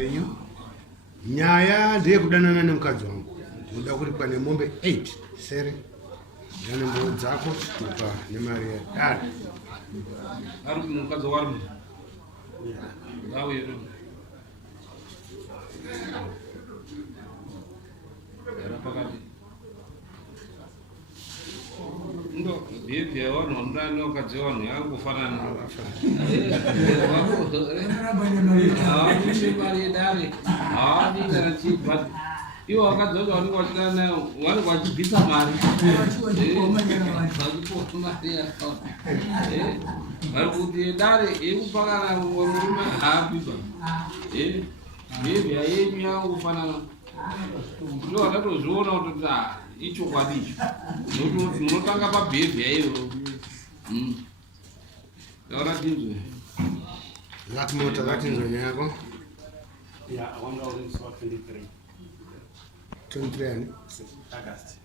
upenyu. Nyaya ndeyekudanana nemukadzi wangu. Ndinoda kuripa nemombe 8 sere. Ndane mbono dzako kupa nemari yadada. Ari mukadzi wari ngawe yedu. Era pakati. Ndo bibi wano ndani wakati wano yangu fanana. Mari dari. Ni kana chipa. Iwo wakadzoka wani kwatana wani kwachibvisa mari. Vari kuti dare ikupakana murume haapiba. Bibi yenyu yangu fanana. Ndo watatozviona kuti ichokwadi icho. Nokuti munotanga pabhebhe iyo. Yaura tinzwe. Lakmota latinzwe nyako. Yeah, wanga uri musi wa 23. 23 ani? August.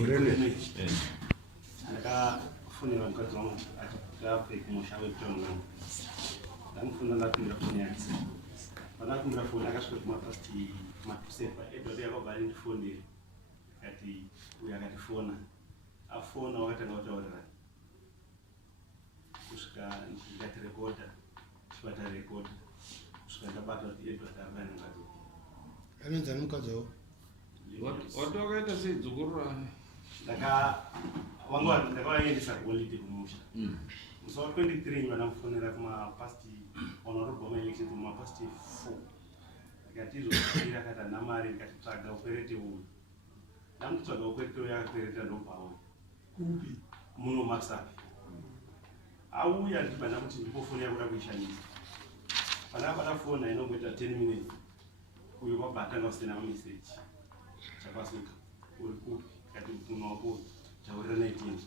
Urene. Ndakafunira mukadzi wangu achibva kumusha weTonga. Ndamufunda ndapinda kunyatsi. Pandakumbira foni akasvika kumapasti matusepa edode yakabva andifonera. Akati uyo akatifona. Afona wakatanga kutaurira. Kusvika ndikati rekoda. Chibata rekoda. Kusvika ndabata kuti Edward arikane mukadzi. Anonzi mukadzi wawo. Watokaita sedzokorora. Ndakavaendesa kuholiday kumusha. Musi wa 23 vanamufonera kumapasti honorable ma-elections mumapasti 4. Akati izvozvira akati handina mari ndikatitsvaga ukwerete uyu. Ndamutsvaga ukwerete uyu akakwereta ndobva auya. Kupi? Muno Masapi. Auya ndibva kuti ndipofoni yakuda kuishandisa. Panabata foni inongoita 10 minutes. Uyu kwabhatanga usina mameseji. Chapasuka. Uri kupi? Kati muno wako taurira 19.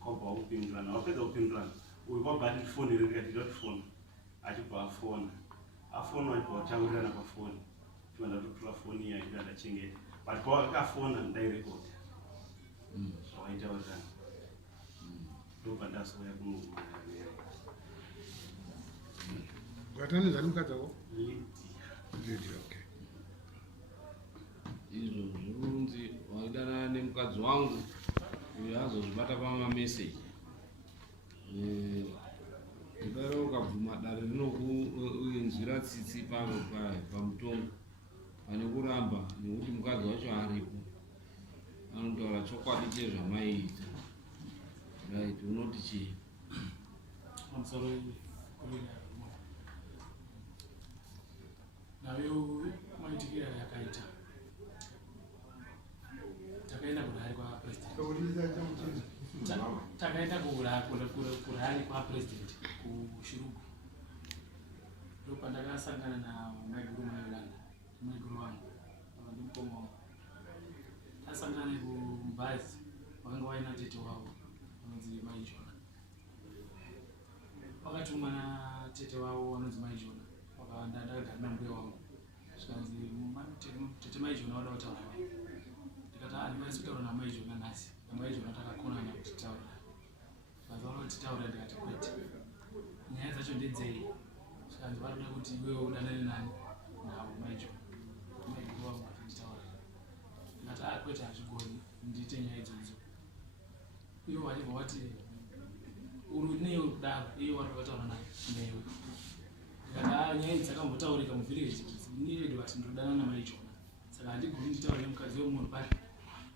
Kwabva upindurana. Wapedza kupindurana. Uyu kwabhati foni iri ndikati ndoti foni. Achibva afona. Afona achibva ataurirana pafoni. Tiwanda totora foni iya ichida ndachengeta. But pawakafona ndairekoda. Zvawaitaurirana. Ndobva ndasouya kumuguma. Watanonzi mukadzi wawo? Lydia, okay. Izvo zvirunzi waidana nemukadzi wangu uyo azozvibata pamameseji. Udaro ukabvuma dare rinokuinzwira tsitsi pamutongo pane kuramba nekuti mukadzi wacho aripo. Anotaura chokwadi chezvamaiita. Right, unoti chii? Nayo maitikira yakaita. Takaenda kurari kwa president. Takaenda kurari kwa president kushurugu. Ndipo ndakasangana na maiguru mayolanda. Maiguru wangu. Ndimukoma wangu. Tasangana kumbazi. Wakanga waina tete wao. Wanonzi Maijona. Wakatuma na tete wao wanonzi Maijona. Ndakagara nambuya wangu. Zvikanzi tete Maijona wada kutaura. Ndikati handikwanisi kutaura naMaijona nhasi. naMaijona takakonana kuti taura. Vazaura kuti taura ndikati kwete. Nyaya dzacho ndedzei. Zvikanzi varikuda kuti iwewe udanane nani navo Maijona. Maiguru wangu atinditaura. Ndikati kwete hazvigoni ndiite nyaya idzodzo. Ivo vachibva vati uri newe kudaro iye wari kutaura naye newe. Ndikati nyaya dzakambotaurika muvhiriji ini Edward ndinodana naMaijona. Saka handigoni nditaure nemukadzi wemunhu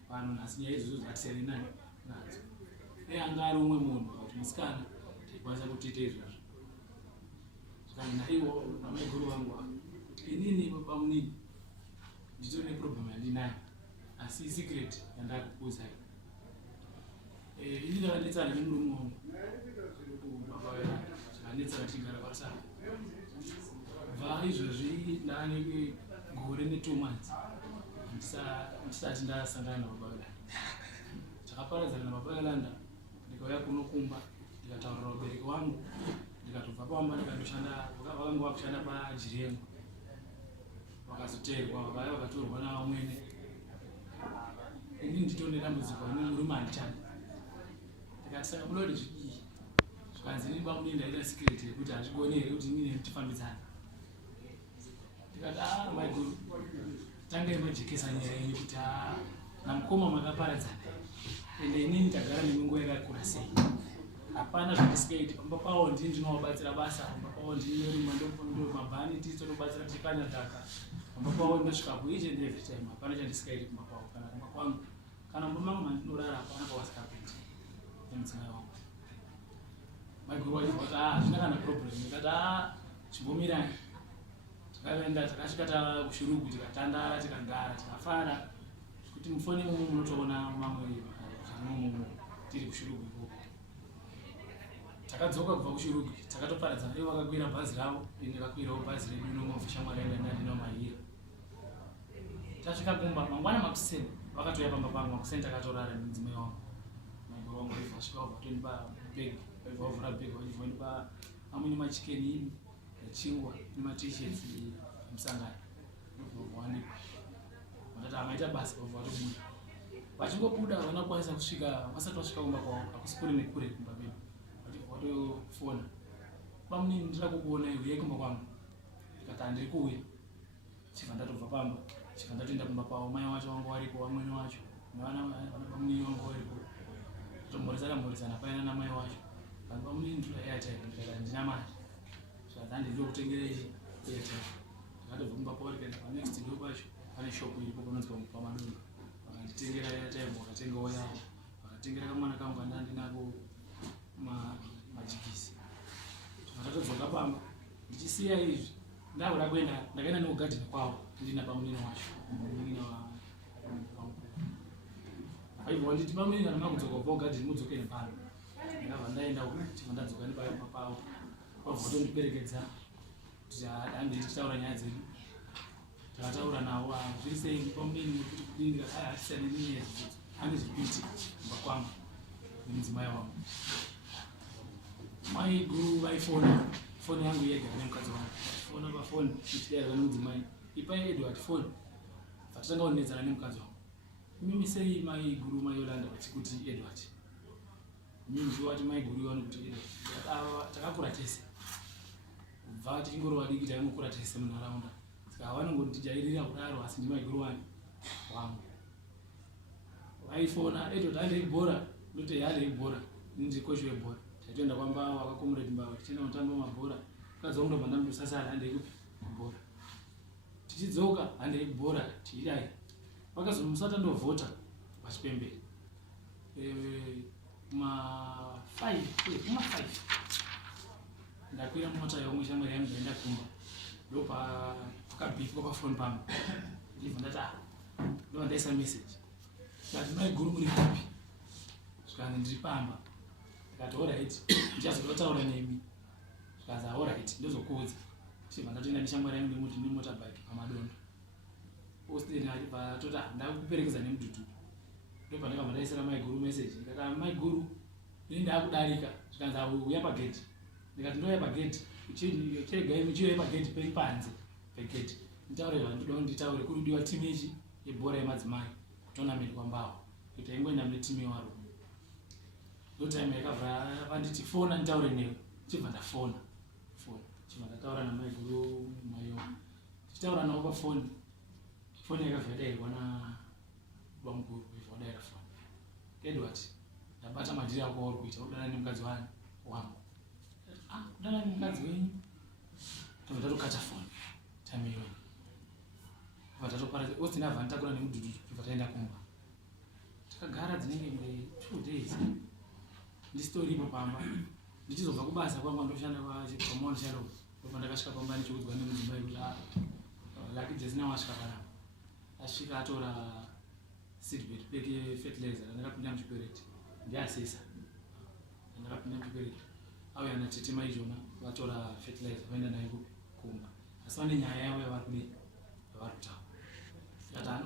pano nhasi nyaya idzodzo dzatisiyane nani nadzo. Anga ari umwe munhu kuti musikana tikwanisa kutiita izvozvo. Zvikanzi naiwo namaiguru vangu inini pamunini nditori neproblem yandinayo asi secret yandakukuuzai. Ini ndakanetsana nemurume wangu kupapavera zvakanetsana tigara paSapi. Bva izvozvi ndane gore ne2 months ndisati ndasangana nababa. Takaparadzana nababa Landa ndikauya kunokumba ndikataurira vabereki vangu ndikatobva pamba ndikandoshanda vakanga vakushanda paJirengo vakazoteerwa vakauya vakatorwa navamwene. Ini ndito nedambudziko ini murume handichadi. Ndikati saka munoda kuti zvidii. Zvikanzi ini bamunini ndaita secret yekuti hazvigoni here kuti inini tifambidzana. ndikati maiguru tangai majekesa nyaya yenyu kuti namukoma makaparadzana ende inini tagara neminguva yakakura sei, hapana zvandisingaiti. Pamba pawo ndini ndinovabatsira basa, pamba pawo ndinorima mabhani tiso tobatsira tikanya dhaka, pamba pawo ndosvikapo each and every time. Hapana chandisingaiti kumba pawo kana kumba kwangu, kana mumba mangu mandinorara hapana pawasikakuiti nemudzimai wangu. Maiguru vachibva kuti hazvina kana problem. Ndikati chimbomirai. Takaenda takasvika kushurugu tikatandara tikagara tikafara kuti mufoni mumu munotoona mamwe zvinomumu tiri kushurugu ikoko. Takadzoka kubva kushurugu takatoparadzana, ivo vakakwira bhazi ravo, ine ndakakwirawo bhazi redu inomwe shamwari yanga ndandina mahira. Tasvika kumba mangwana makuseni vakatouya pamba pangu, makuseni takatorara nemudzimai wangu. Maiguru wangu vaibva vasvika vabva vatondipa bhegi, vaibva vavhura bhegi vachibva vandipa amwe nemachikeni chingwa nematisheti emusangano ndobvawanikwa vatati hamaita basa vabva vatobuda. Vachingobuda vanakwanisa kusvika, vasati vasvika kumba kwavo, hakusi kure nekure kumba bedu, vachibva vatofona, pamunini ndira kukuona uyai kumba kwangu. Ndikati handiri kuuya. Chibva ndatobva pamba, chibva ndatoenda kumba kwavo. Mai wacho vangu varipo, vamwene wacho nevana pamunini vangu varipo, tomhoresana paina namai wacho. Pamunini ndira airtime, ndikati handina mari, handiri kutengera airtime. Ndakatobva kumba kwavo ndikaenda panext door pacho, pane shop iripo kunonzwa Pamadunga, vakanditengera airtime, vakatengawo yavo, vakatengera kamwana kangu kandandinako majikisi. Ndakatodzoka pamba ndichisiya izvi ndakuda kuenda, ndakaenda nekugadhini kwavo ndina pamunini wacho, munini aibva wanditi pamunini kana makudzoka kubva kugadhini mudzokere pano. Ndakabva ndaenda chibva ndadzoka ndipaipa pavo, vabva vatondiperekedza kuti handei tichitaura nyaya dzedu. Takataura navo zviri sei pamunini muri kudini, hatisiyane nenyaya dzedu, ane zvekuiti kumba kwangu nemudzimai wangu. Maiguru vaifona, foni yangu yegara nemukadzi wangu, vachifona pafoni ichidairwa nemudzimai, ipai Edward foni, vatatanga kunetsana nemukadzi wangu. Mimi sei maiguru maiyolanda vachikuti Edward, mimi ndiwati maiguru iwani kuti Edward. Takakura tese kubva tichingori vadiki, taingokura tese munharaunda, saka havanongotijairira kudaro, asi ndimaiguru wani wangu. Vaifona Edward handei bhora, ndoti handei bhora, ndiri kochi webhora. Taitoenda kwamba wakakomureti mbava tichienda kutamba mabhora, mukadzi wangu ndobva ndamudosasara handei kupi mabhora. Tichidzoka handei bhora tichidai, vakazomusata ndovhota pachipemberi kuma5 ndakwira mota yomwe shamwari yangu ndaenda kumba, ndopa pakabhifwa pafoni pangu. Ndibva ndati ndobva ndaisa meseji, ndikati maiguru muri kupi, zvikanzi ndiri pamba. Ndikati alright, ndichazotaura nemi. Zvikanzi alright, ndozokuudza. Chibva ndatoenda neshamwari yangu nemotorbike pamadondo. Posteni achibva atoti ndakuperekedza nemudhudhudhu. Ndobva ndakabva ndaisira maiguru meseji, ndikati maiguru ini ndakudarika, zvikanzi uya pagedhi. Ndikati ndouya pagedhi, chegai muchiuya pagedhi peri panze pegedhi. Nditaure zvandoda nditaure, kuridiwa timu yechi yebhora yemadzimai kutonamenti kwambavo, kuti aingoenda mune timu yevarume. Ndotime yakabva vanditi fona nditaure newe, chibva ndafona chibva ndataura namaiguru mayo, tichitaura navo pafoni. Foni yakabva yadairwa nabamukuru, ibva wadaira foni. Edward, ndabata madhiri ako wauri kuita, udana nemukadzi wangu. Udana nemukadzi wenyu? Tobva tatokata foni time iyoyo, tobva tatoparadza, osti ndabva nditakura nemudhudhudhu, tobva taenda kumba. Takagara dzinenge 2 days ndisitoripo pamba. Ndichizobva kubasa kwangu ndoshanda paMount Shalom, ndobva ndakasvika pamba ndichiudzwa nemudzimai kuti Lucky Jesina wasvika panapa. Asvika atora seedbed bag yefertilizer ndakapinda muchipereti, ndiasesa ndakapinda muchipereti. Auya natete maizvona vatora fertilizer vaenda nayo kumba, asi vane nyaya yavo yavari kudii, yavari kutaura. Tikati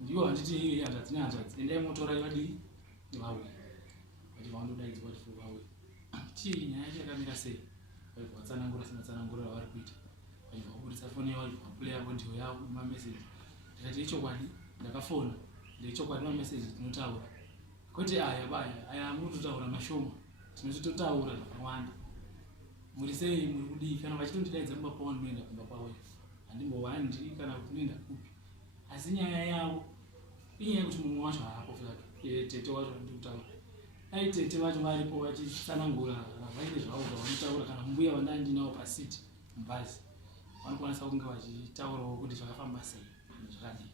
ndiwo handiti iye hanzvadzi nehanzvadzi, endai motora ivadii vauya. Vachibva vandodaidzwa kuti vauya. Chii nyaya yacho yakamira sei? Vaibva vatsanangura sematsananguro avari kuita. Vaibva vabudisa foni yavo, maplay yavo ndiyo yavo mameseji. Ndikati ichokwadi, ndakafona, ndechokwadi mameseji tinotaura. Kwete aya munototaura mashoma, tinototaura zvakawanda. Muri sei, muri kudii, kana vachitondidaidza kumba kwavo ndinoenda kumba kwavo. handimbowandi kana kuti unoenda kupi, asi nyaya yavo inyaya yekuti mumwe wacho haakofika tete wacho ndikutaura dai tete vacho varipo vachitsanangura vaine zvavo zvavanotaura kana mbuya vandandinawo pasiti mubhazi vanokwanisa kunge vachitaurawo kuti zvakafamba sei zvakadii.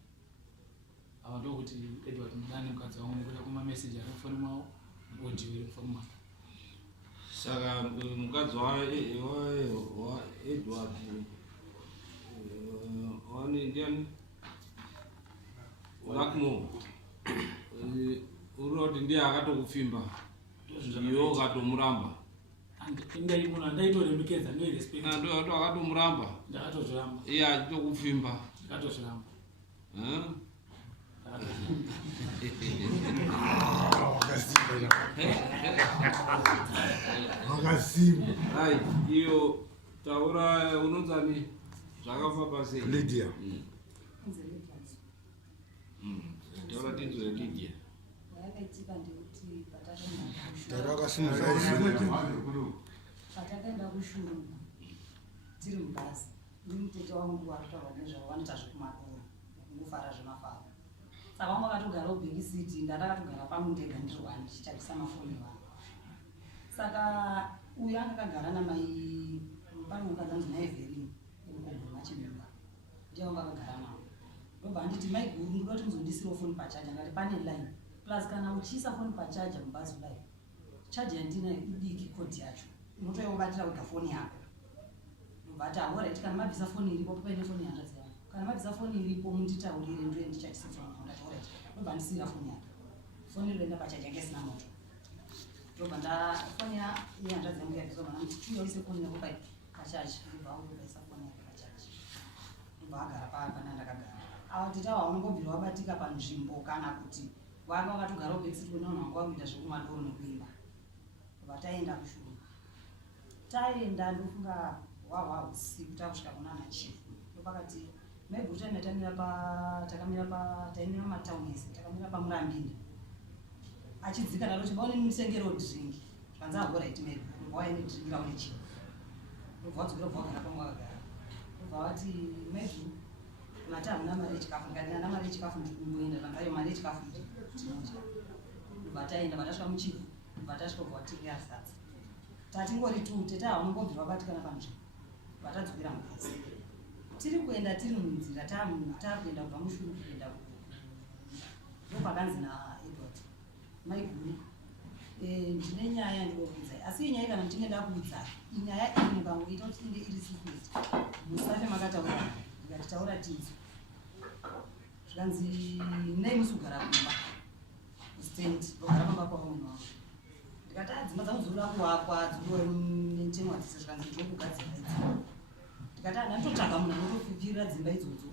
Ava ndokuti Edward mudane mukadzi wangu nekuda kumameseji ari mufoni mwavo audio iri mufoni mwake. Saka mukadzi wa Edward wani ndiani Lakmo uroti ndiye akatokufimba iwo ukatomuramba ndaitoremekeza noirespect ndo akatomuramba ndakatozviramba iye achitokufimba ndakatozviramba Wakasimba. Hai, iyo taura unonzani zvakafamba sei? Lydia. Taura tinzwe Lydia. Patakaenda kushuru tiri mubhazi mutete wangu warutaura nezvavo vanoita zvekumadoro nekungofara zvemafaro. Saka vamwe vakatogarawo bhekisiti, ndakatogara pamundega ndiri wani ndichitarisa mafoni vanhu. Saka uyu anga akagara namai pane mukadzi anzi naivherini ekukomo machimimba ndiye wanga akagara navo. Ndobva anditi mai guru ndinoda kuti muzondisirawo foni pachaja ngati pane line plus kana uchiisa foni pachaja mubhazi kudai chaja yandina idiki kodhi yacho unotoibatira wega foni yako. Ndobva ati alright kana mabvisa foni iripo paine foni yandazi yangu kana mabvisa foni iripo munditaurire ndoe ndichatisa foni yangu ndati alright ndobva ndisira foni yako foni irienda pachaja ngesina moto. Ndobva ndafoni yandazi yangu yabviswa mana kuti chiuya uise foni yako pachaji ndobva angoisa foni yako pachaji ndobva agara pana ndakagara. Ava titawa unongobvira wabatika panzvimbo kana kuti wanga wakatogarawo bhekisiti unoona wanga wakuita zvekumadoro nekuimba. Ndobva taenda kushuru taenda ndofunga wawa usiku takusvika kunana chifu ndopakati maiguru taimira mataunisi takamira pamurambinda achidzika ndaloti vaone musengero dringi zvanzi agoright maiguru ndobva waine dringi raune chifu ndobva wadzokera bva wagara pamwe wakagara ndobva wati maiguru mati hamuna mari yechikafu ndikati ndana mari yechikafu ndikungoenda zvanzayo mari yechikafu tinodya. Ndobva taenda vatasvika muchifu ndobva tasvika bva watengera sadza tatingori tu tete haunongobvira wabatikana panzvimbo vatadzokera mubhazi tiri kuenda tiri munzira takuenda kubva mushuru kuenda ndopakanzi naEdward maiguru ndine nyaya yandinokuudzai asi inyaya kana ndinge ndakuudzai inyaya iyi mukangoita kuti inge iri secret musafe makataura ndikati taura tinzo zvikanzi nei musugara kumba kustendi rogara pamba pamunhu wangu ndikati dzimba dzangu dzinoda kuwakwa dzinowe nentemwa dzise zvikanzi ndokugadzira idzi ndikati ndandotsvaga munhu anotofipirira dzimba idzodzo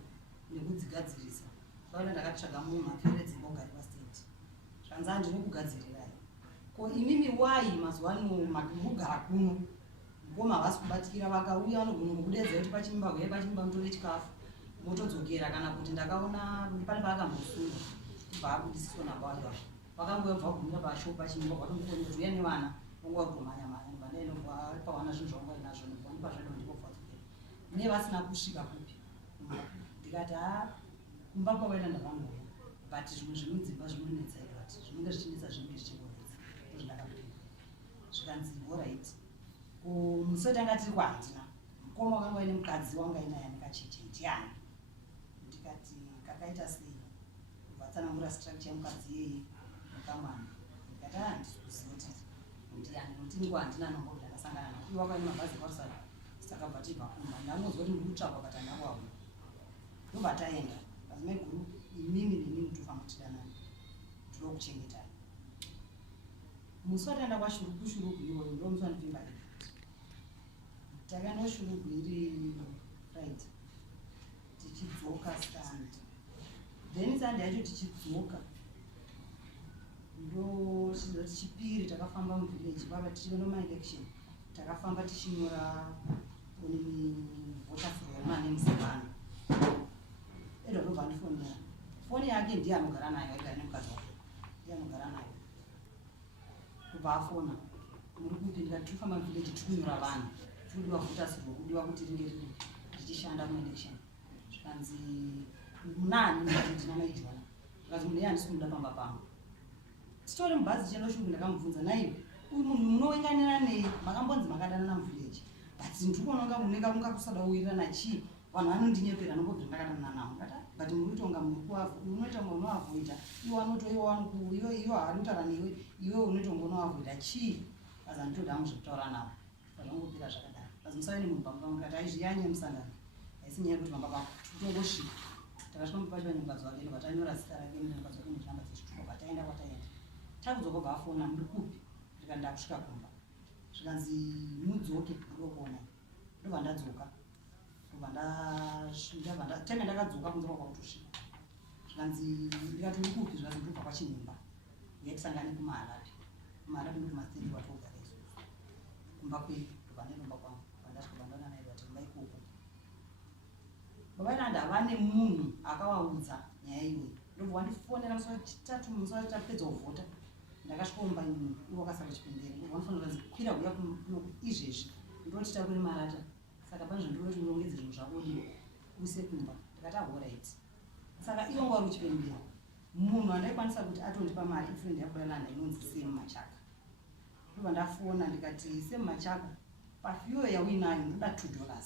nekudzigadzirisa paona ndakatsvaga munhu apfire dzimba ugari pastendi zvikanzi handinokugadzirirai ko imimi wai mazuva ano mugara kuno ngoma havasi kubatikira vakauya vanogona kukudedzera kuti pachimba huye pachimba mutore chikafu motodzokera kana kuti ndakaona pane paakambosunga kubva abudisiswa nakwaiva vakangobva kugumira pashopu pachimba vatongoona kuti uya nevana vanguva kutomhanya-mhanya vanenobva pawana zvinhu zvaungainazvo ndipazvedo ndikobvadzokera ne vasina kusvika kupi ndikati kumba kwavaita ndavangoya but zvimwe zvemudzimba zvinonetsaira kuti zvinenge zvichinetsa zvinenge zvichingoreza ndozvindakapinda zvikanzi alright musi tanga tiri kwahandina mukoma wakanga waine mukadzi wanga inaye nekacheche ndiani ndikati kakaita sei vatsanangura structure yemukadzi iyeye mukamwana ndikati handikuziva kuti ndiani nokuti ningo handina nombo ndakasangana nawo iwe wakaine mabhazi ekarusara saka bva tibva kumba ndangonzwa kuti ndikutsvakwa but handakwauna ndobva taenda kazi maiguru imimi nemimi tofamba tidanani tinoda kuchengetana musi wataenda kushurugu iwoyo ndo musi wandipimba takaenda kushurugu iri right tichidzoka sandi then sandi yacho tichidzoka ndo chipiri takafamba muvillage pava tichienda maelection takafamba tichinyora votafuromanemuzevana edo ndobva ndifonera foni yake ndiye anogara nayo igari nemukadzi wake ndiye anogara nayo kubva afona muri kupi ndikati tirikufamba muvillage tikunyora vanhu tikudiwa votasirwo kudiwa kuti ringe riri richishanda muelection zvikanzi munani ndina maijona zvikanzi munhu handisi kumuda pamba pangu titori mubhazi tichienda ndakamubvunza naiwe uyu munhu munoenganira nei makambonzi makadanana muvhileji but ndikuonanga munenge mungakusada kuwirirana chii vanhu vanondinyepera nokubva ndakadanana navo but muri kutonga unoita ngo unoavhoida iwe iwe haanotaura newe iwe unoitonga unoavhoida chii kaza nditoda muzvekutaura navo zvangopira zvakadaro kazi musave nemunhu pamba pangu kati aizviyanye musangano haisi nyaya yekuti pamba pangu totongosvika takasvika mupachi vanyamukadzi wake ndobva tanyora zita rake nemukadzi wake nezvinamba dzechituko bataenda kwataenda takudzoka bva afona muri kupi ndika ndakusvika kumba zvikanzi mudzoke ndokuona ndobva ndadzoka tenge ndakadzoka kunze kwakutosvika zvikanzi ndikati uri kupi zvikanzi ndobva kwachinyimba yaitisangane kumaharapi ndokumastendi watogara isusu kumba kwedu ndobva ndenomba kwangu vandasvika vandananaye vati kumba ikoko baba ndava nemunhu akawaudza nyaya iwe ndobva wandifonera musi wachitatu musi watapedza kuvhota ndakasvika kumba nyumu iwo wakasara chipembere ndobva wanifanira kuti kwira kuya izvezvi ndoti takuri marata saka pane zvandinoti urongedze zvinhu zvakodiwa use kumba ndikati ahoright saka iwo ngwari uchipembera munhu andaikwanisa kuti atondipa mari ifriend yakuralanda inonzi Semu Machaka ndobva ndafona ndikati Semu Machaka pafuyo yauinayo ndoda $2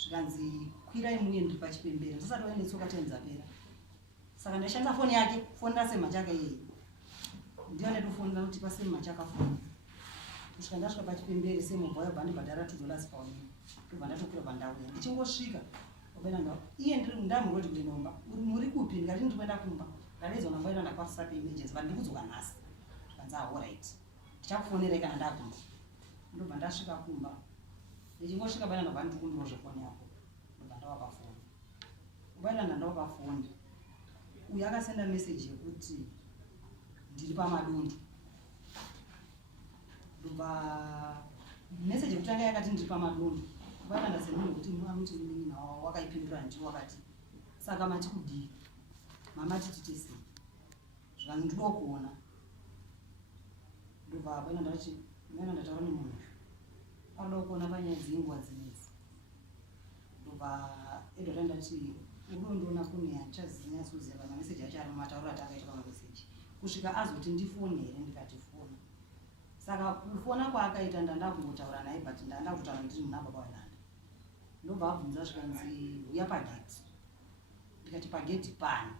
zvikanzi kwirai muye ndiri pachipembere ndisati waende tsoka tenzapera saka ndaishandisa foni yake fonera Semu Machaka iyeye ndiyo ndatofonera kuti pa Semu Machaka foni kusvika ndasvika pachipembere Semu bva yabva ndibhadhara $2 paunini ndobva ndatokwira pandauya ndichingosvika wabaina iye ndiri ndamurodi kulenomba muri kupi ndikati ndiri kuenda kumba ndadaidzwa nambaina ndakwasisa peemergency but ndiri kudzoka nhasi zvikanzi ahoright ndichakufonerai kana ndakumba ndobva ndasvika kumba ndichingosvika baina ndobva ndikumbirawo zvefoni yako ndobva ndawapa foni ubaina ndandawapa foni uyu akasenda meseji yekuti ndiri pamadondo ndobva meseji yekutanga yakati ndiri pamadondo ubaina ndasemunhu kuti amuti munin'ina wakaipindura ndiwo wakati saka mati kudii mama tititese zvikanzi ndinoda kuona ndobva baina ndati baina ndataura nemunhu anoda kuona panyaya dzenguva dzinedzi ndobva edota ndati udondoona kune hachazinyatsoziva mameseji acho ari mumatauro atakaita pamameseji kusvika azoti ndifonere ndikati fona saka kufona kwaakaita ndanda kungotaura naye but ndanda kutaura ndiri muna baba walanda ndobva abvunza zvikanzi uya pageti ndikati pageti pani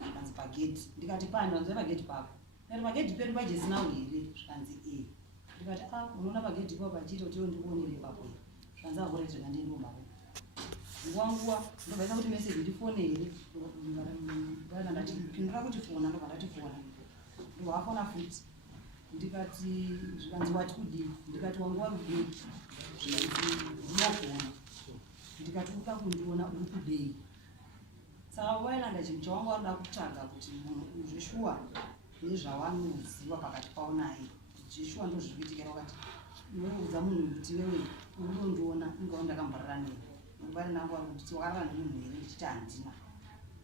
zvikanzi pageti ndikati pani vanzoi pageti papo ndikati pageti pedu pajesinawo here zvikanzi ndikati unoona pageti ipapo pachiita kuti iwo ndikuonere ipapo here zvikanzi ahoreteka ndendomako nguwa ndobvaisa kuti meseji ndifonere baina ndati pindura kuti fona ndobva ndati fona ndobva afona futi ndikati zvikanzi wati kudii ndikati wanguva rudei zvikanzi ndinogona ndikati uda kundiona uri kudei saka wailanda chinhu chawangu waruda kutsvaga kuti munhu zveshuwa nezvawanoziva pakati pavo naye zveshuwa ndozvikuitikira wakati iweudza munhu kuti wewe unondiona ingawo ndakambarara newe ngubari nangu vari kuti wakarara nemunhu here ndichiti handina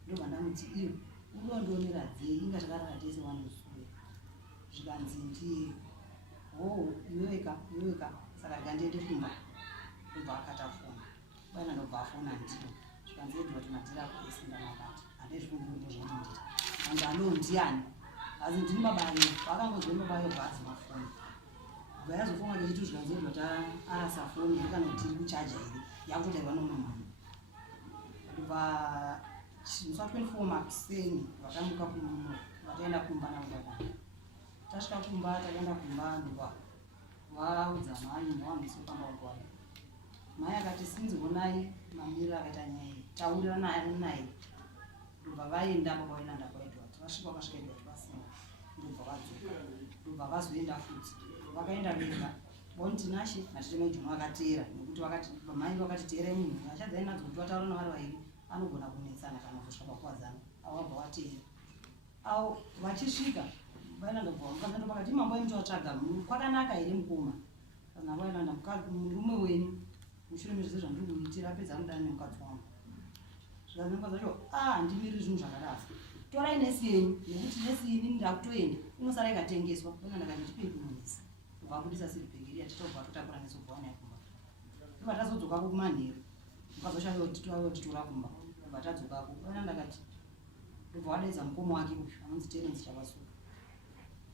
ndobva ndamuti iwe unondionera dzei inga takarara tese wanosuwe zvikanzi ndiye iweweka saka ndikandiende kumba ndobva akatafona baina ndobva afona ndiyo zvikanzi edward madhira kuesenda makati handezvikundindo zvandindita anzi ando ndiani asi ndini babayo vakangozwe babayo bhazi mafoni bva yazofonga kechiti zvikanzi edward arasa foni here kana kuti iri kuchaja here yakutotairwa nomwe munhu ndobva musi wa24 makuseni vakamuka vataenda kumba naudadana tasvika kumba takaenda kumba ndobva vaudza mhai ndowanzisopamba kwari mai akati sinzi honai mamiriro akaita nyaya taurira naye ndobva vaenda pavainanda kwaedward vasvika vakasvika edward vasina ndobva vadzoka ndobva vazoenda futi vakaenda vega bonti nashe natitemaijoni vakateera nekuti vakati mai vakatiteerai munhu achadzainadzo kuti vataura navari vairi anogona kunetsana kana kusvika pakuwadzana awabva wateera au vachisvika vainandobva mukazando pakati imambo yemuti watsvaga kwakanaka here mukoma kana vainanda murume wenyu mushure mezvizo zvandiri kuitira apedza anodana nemukadzi wangu zvikanzi mukadzi wacho handimiriri zvinhu zvakadaro torai nesi yenyu nekuti nesi ini ndakutoenda inosara ikatengeswa vainanda kandi ndipei kunonesa ndobva abudisa siribhegeri yatitobva totakura nesobva wanaye kumba ndobva tazodzoka kumanheru mukadzi wacho ayotitora kumba ndobva tadzokako bwana ndakati ndobva wadaidza mukoma wake uyu anonzi Terence Chavasuka.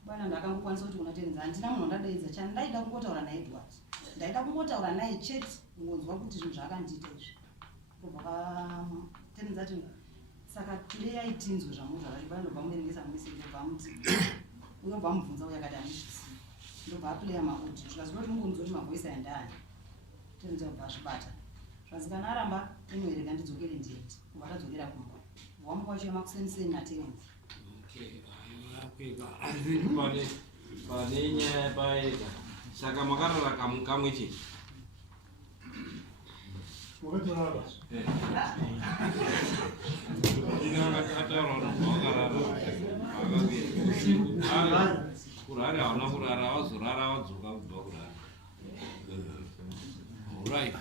Bwana ndakangokwanisa kuti kuna Terence handina munhu ndadaidza chani ndaida kungotaura naEdward ndaida kungotaura naye chete ngonzwa kuti zvinhu zvakandiita izvi. Ndobva Terence ati saka playai tinzwe zvamunhu zvakati bwana ndobva muverengesa mumeseji ndobva muti unobva mubvunza uyo akati handizvisiyi ndobva aplaya maaudio zvikazvinoti mungonzwa kuti mavhoisi andani Terence wabva azvibata zvazikanwa aramba inoereka ndidzokere ndiyeti kubva tadzokera kumba wamuka wacho yamakuseniseni naTerence. Pane nyaya paeda saka makarara kamwe chete kurara hauna kurara wazorara wadzoka kubva kurara. Right.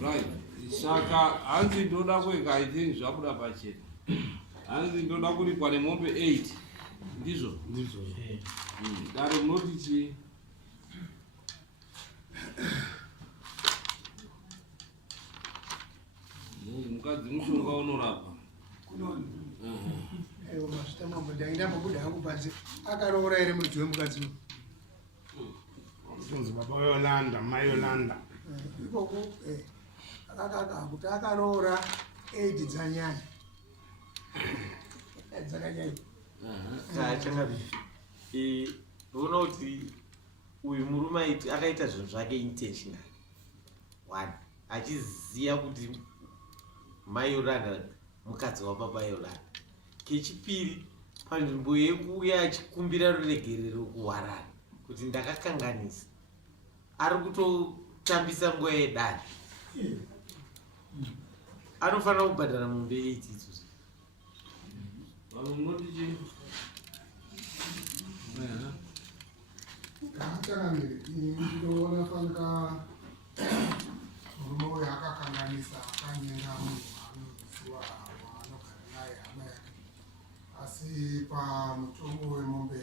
Right. Saka hanzi ndoda kwega I think zvabuda pachena. Hanzi ndoda kuripwa nemombe 8. Ndizvo? Ndizvo. Dare munoti chii? Mukadzi mushonga unorapa. Ewo masita mambo ndaenda mabuda hangu panze akaroora ere mudzi wemukadzi uyu. Tonzi baba Yolanda, mai Yolanda. Ikoko akakaka kuti akaroora 8 dzanyanya. Dzakanyanya. Unoona kuti uyu murume akaita zvinhu zvake intentional. 1 achiziva kuti mai Yolanda mukadzi wababa Yolanda. Kechipiri panzvimbo yekuuya achikumbira ruregerero kuHarare kuti ndakakanganisa ari kutotambisa nguva yedare anofanira kubhadhara mombe 8 idzodzo. Vanhu munoti chii? Tsangamire ndinoona panga murume uyu akakanganisa akanyenga munhu anoziva waanogara naye hama yake asi pamutongo wemombe 8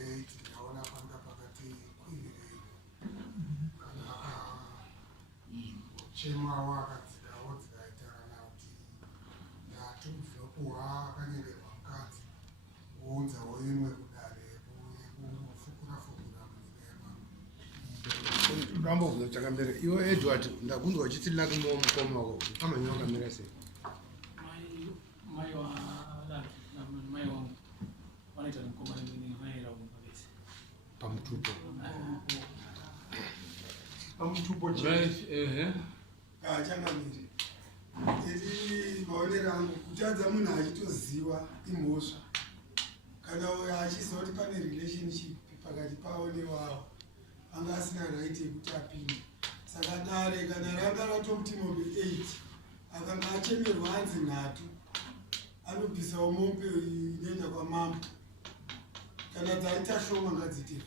ndaona panga pakati kwirirei kana akachemwawo akadzikawo dzikaitana kuti nhatu dzinopuhwa akanyengerwa mukadzi ounzawo imwe kudare yekufukura munyika Ndambobvunza chakambere. Iwe Edward ndakundwa uchitirina kumwe mukoma wako. Kamanyo wakamira sei? Mai wangu wanaita mukoma ninaira kumabese Pamutupo. pamutupo Right. changamire iri maonero angu kutadza munhu achitoziva imhosva kana uyo achiziva kuti pane relationship pakati pavo nevavo anga asina right yekuti apinde. Saka dare kana ranga ratokuti mombe 8 akanga achemerwa hanzi nhatu anobvisawo mombe inoenda kwamambo kana dzaita shoma ngadziite 5.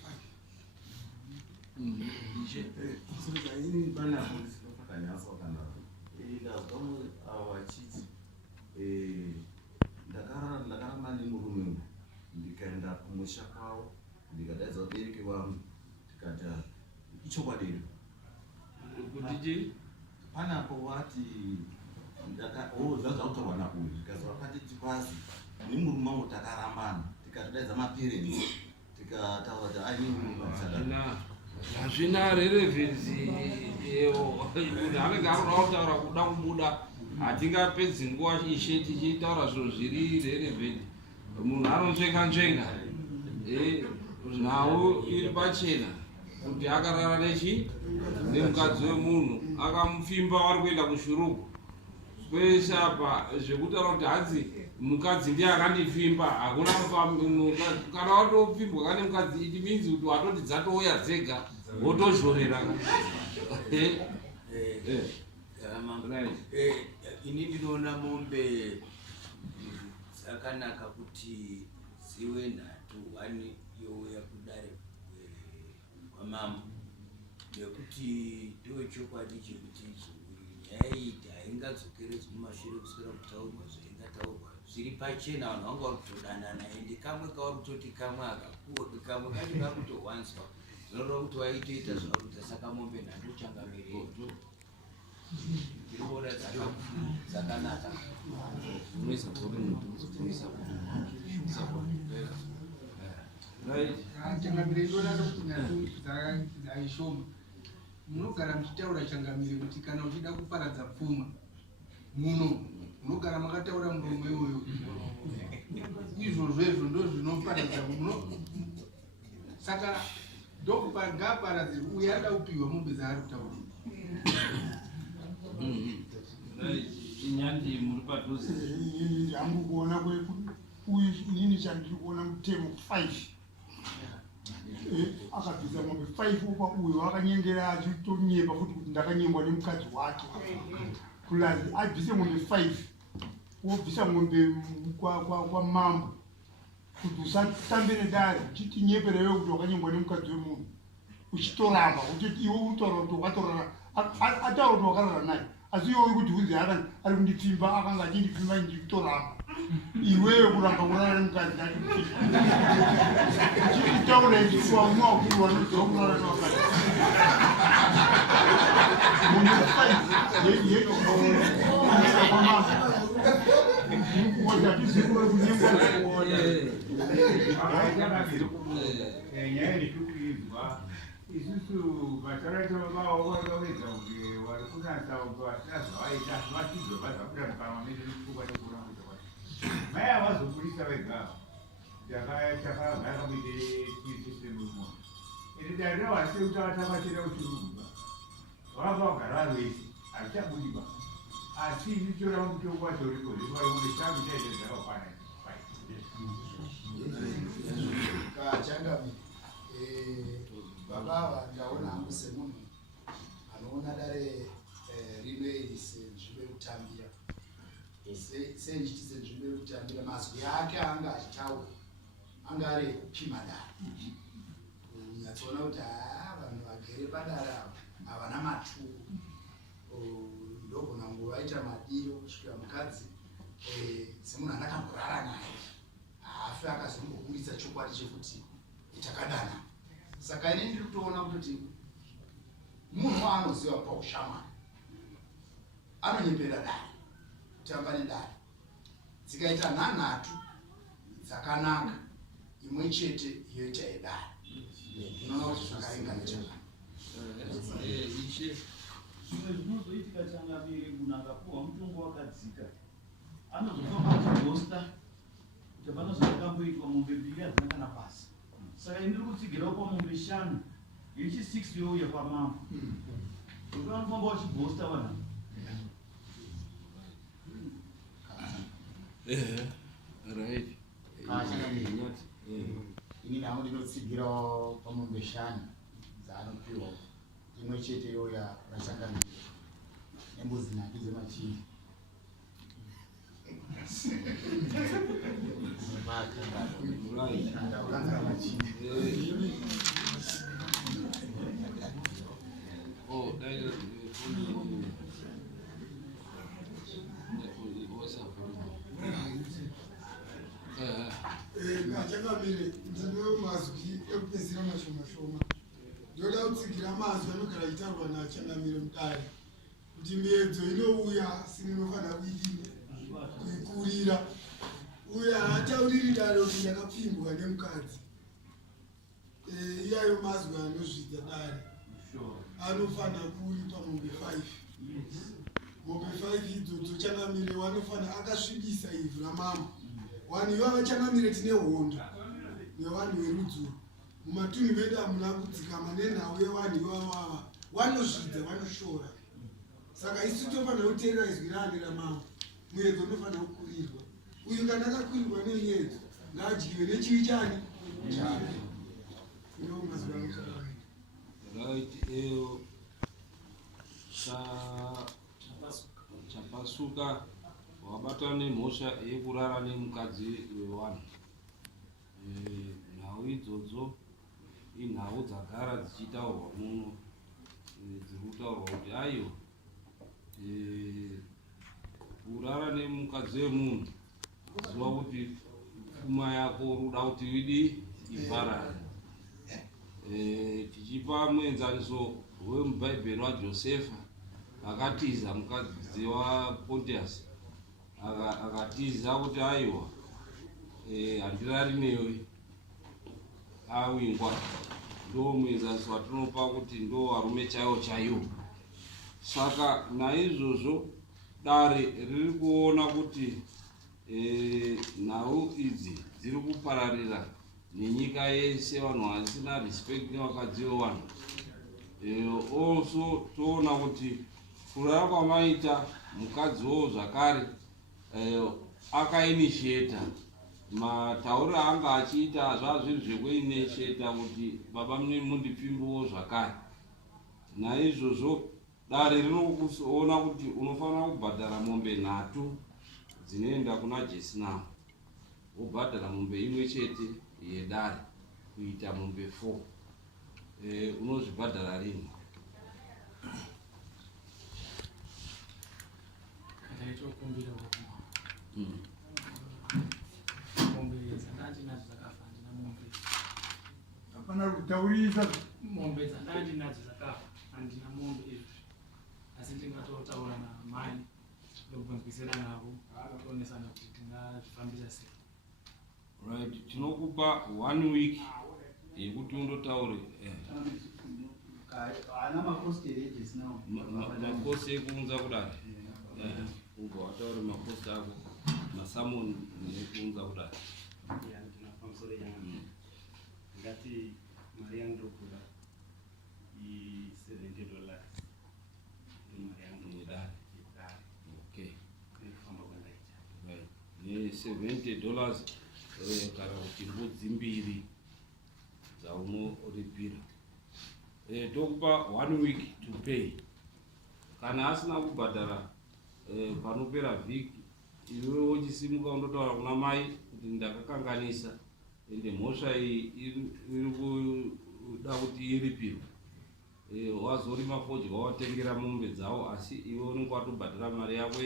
Ndakaramba nemurume ndikaenda kumusha kwavo ndikadaidza vabereki vangu tikati ichokwadi Kuti chii? panapo vati zvazvautaurwa nauyu ndikazi vakatiti kwasi nemurume wangu takarambana tikatodaidza maparents tikataura kuti ainii hazvina relevancy. Munhu anenge aroda kutaura kuda kubuda hatingapedzi nguva ishe tichitaura zvinhu zviri relevant. Munhu anonzvenga nhau iri pachena kuti akarara nechi nemukadzi wemunhu akamufimba vari kuenda kushurugu kwese apa zvekutaura kuti hanzi mukadzi ndiye akandifimba hakuna kana watopfimbwa kane mukadzi it means kuti watoti dzatouya dzega wotozhorera. Ini ndinoona mombe dzakanaka kuti ziwe nhatu 1 youya kudare kwamambo nekuti ndiwe chokwadi chekuti nyaya iyi haingadzokere mumashure kuswera kutaurwa zvaingataurwa zviri pachena. Vanhu vanga vari kutodanana ende kamwe kavari kutoti kamwe akakuwa kamwe kacho kari kutowanzwa zvinoda kuti waitoita zvakuita. Saka mombe nhatu changamirei ndinoona dzakanaka unoisa kuri muntu unoisa right changamire ndonata kuti nhatu dzaishoma munogara muchitaura changamire kuti kana uchida kuparadza pfuma muno munogara makataura muromo iwoyo izvozvezvo ndo zvinoparadza muno saka ndokupa ngaaparadzirwe uye ada kupiwa mombe dzaari kutaura inyandi muri padhuze hangu kuona uyu inini chandiri kuona mutemo 5 akabvisa mombe 5 upa uyu akanyengera achitonyepa futi kuti ndakanyengwa nemukadzi wake plus abvise mombe 5 wobvisa mombe kwamambo kuti usatambe nedare uchitinyepereyo kuti wakanyengwa nemukadzi wemunhu uchitoramba kuti iwe utaura kuti wakatorara ataura kuti wakarara naye asi iwoyo kuti hunzi ari kundipfimba akanga achindipfimba nditoramba iweyo kuramba kurara nemukadzi achitaura ichiwa umwe wakuru wanoziva kurara nevakadzi isusu vasarato vavo vakawedza kunge vari kunasa vasinazovaita vatidzo vazakuda mukamamene nekufuka nekuramudza kwacho mai havazobudisa vega takagara kuite tisistemumona ende darira wase kuti vatakachera kuchirumba vava vagara vari vese hazvichabudiba asi ichitora mutombo wacho uriko zvivaonge changu chaite zvakakwana kachangami baba ndaona hangu semunhu anoona dare rino iri senzvimbo yekutambira senjiti senzvimbo yekutambira mazwi ake anga achitaura anga ari ekupima dare unyatsoona kuti vanhu vagere padare ava havana maturu ndogona nguva aita madiro kusvikira mukadzi semunhu andakamborara naye haafi akazombobudisa chokwadi chekuti itakadana saka ine ndiri kutoona kuti munhu waanoziva paushamwari anonyepera dare kutamba nedare dzikaita nhanhatu dzakanaka imwe chete yoita yedare inoona kuti zvakainga nechekana zvimwe zvinozoitika changamire munhu akapuhwa mutongo wakadzika anozofamba achibhosta kuti panozoakamboitwa mombe 2 hadzina kana pasi saka indiri kutsigirawo pamombe 5 ichi 6 youya pamambo kuti vanofamba vachibhosta vanhu right ini navo ndinotsigirawo pamombe 5 dzaanopiwa imwe chete yoya vachangamire nembudzi 2 dzemachiri kachangamire ndine mazwi ekupedzisira mashoma ndoda kutsigira mazwi anogara achitaurwa naachangamire mudare kuti miedzo inouya sininofanira kuikurira uye haatauriri dare kuti ndakapfimbwa nemukadzi iyayo mazwi anozvidza dare anofanira kuri pamombe 5 mombe 5 idzodzo changamire wanofanira akasvibisa ivhu ramambo vanhu ivava changamire tine hondo nevanhu verudzuro mumatunhu medu hamuna kudzikama nenhau yevanhu ivavava vanozvidza vanoshora saka isu tofanira kuteerera izwi raani ramambo muedzo unofanira kukurirwa uyu kana akakurirwa nemiedzo ngaadyiwe nechivi chani ino mazwi right chapasuka wabatwa nemhosva yekurara nemukadzi wevanhu nhau idzodzo inhau dzagara dzichitaurwa muno dziri kutaurwa kuti aiyo kurara nemukadzi wemunhu ziva kuti pfuma yako ruda kuti vidi iparare tichipa muenzaniso wemubhaibheri wajosefa akatiza mukadzi waPontius akatiza kuti aiwa handirari newe awingwa ndo muenzaniso watinopa kuti ndo varume chaivo. Saka naizvozvo dare riri kuona kuti nhau idzi dziri kupararira nenyika yese, vanhu vasina respect nevakadzi vevanhu. Also toona kuti furara kwamaita mukadziwo zvakare akainitiata matauriro anga achiita zvazviri zvekuinitiata kuti baba mundipfimbowo zvakare. Naizvozvo dare rinokuona kuti unofanira kubhadhara mombe 3 dzinoenda kuna Jesinawo, wobhadhara mombe imwe chete yedare kuita mombe 4. Unozvibhadhara rini? Ndaitokumbira mombe dzandandinadzo dzakafa, handina mombe. Hapana kutaurisa Mombe dzandandinadzo dzakafa, handina mombe izvi. Asi ndingatotaura namai ndokubvunzisana navo toonesana kuti tingazvifambisa sei. Right, tinokupa 1 week yekuti undotaure haana makosti erejes nawo makosti ekuunza kudare ubva wataure makosti ako masamoni ekuunza kudare. Ndinapamusoro yangu ngati mari yangu ndokura $70 mari yangu yedare. Okay, nekufamba kwandaita right, ne$70 kana kuti mbudzi 2 dzaunoripira. Tokupa 1 week to pay. Kana asina kubhadhara panopera vhiki, iwe wochisimuka undotaura kuna mai kuti ndakakanganisa ende mhosva iyi iri kuda kuti iripirwe. Wazorima fodya watengera mombe dzavo, asi iwe unenge watobhadhara mari yako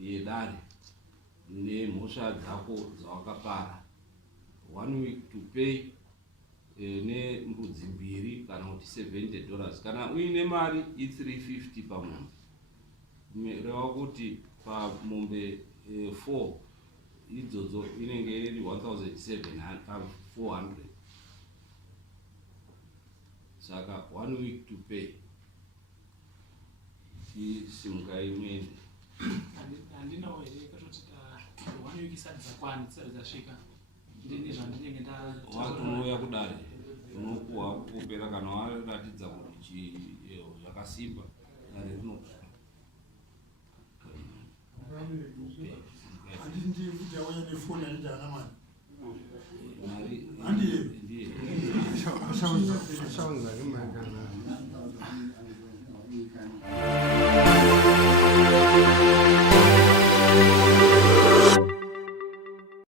yedare nemhosva dzako dzawakapara. 1 week to pay nembudzi 2 kana kuti $70. Kana uine mari $350 pamombe, reva kuti pamombe 4 idzodzo inenge iri $1,400. Saka 1 week to pay chisimuka imweni. Handinawo here katoti 1 week isati dzakwana, dzisati dzasvika ndine zvandinenge watonouya kudare unopuwa kupera kana waratidza kuti zvakasimba dare rinokupa. handiti ndikuti auya nefoni handiti hana mari Asaunza imagana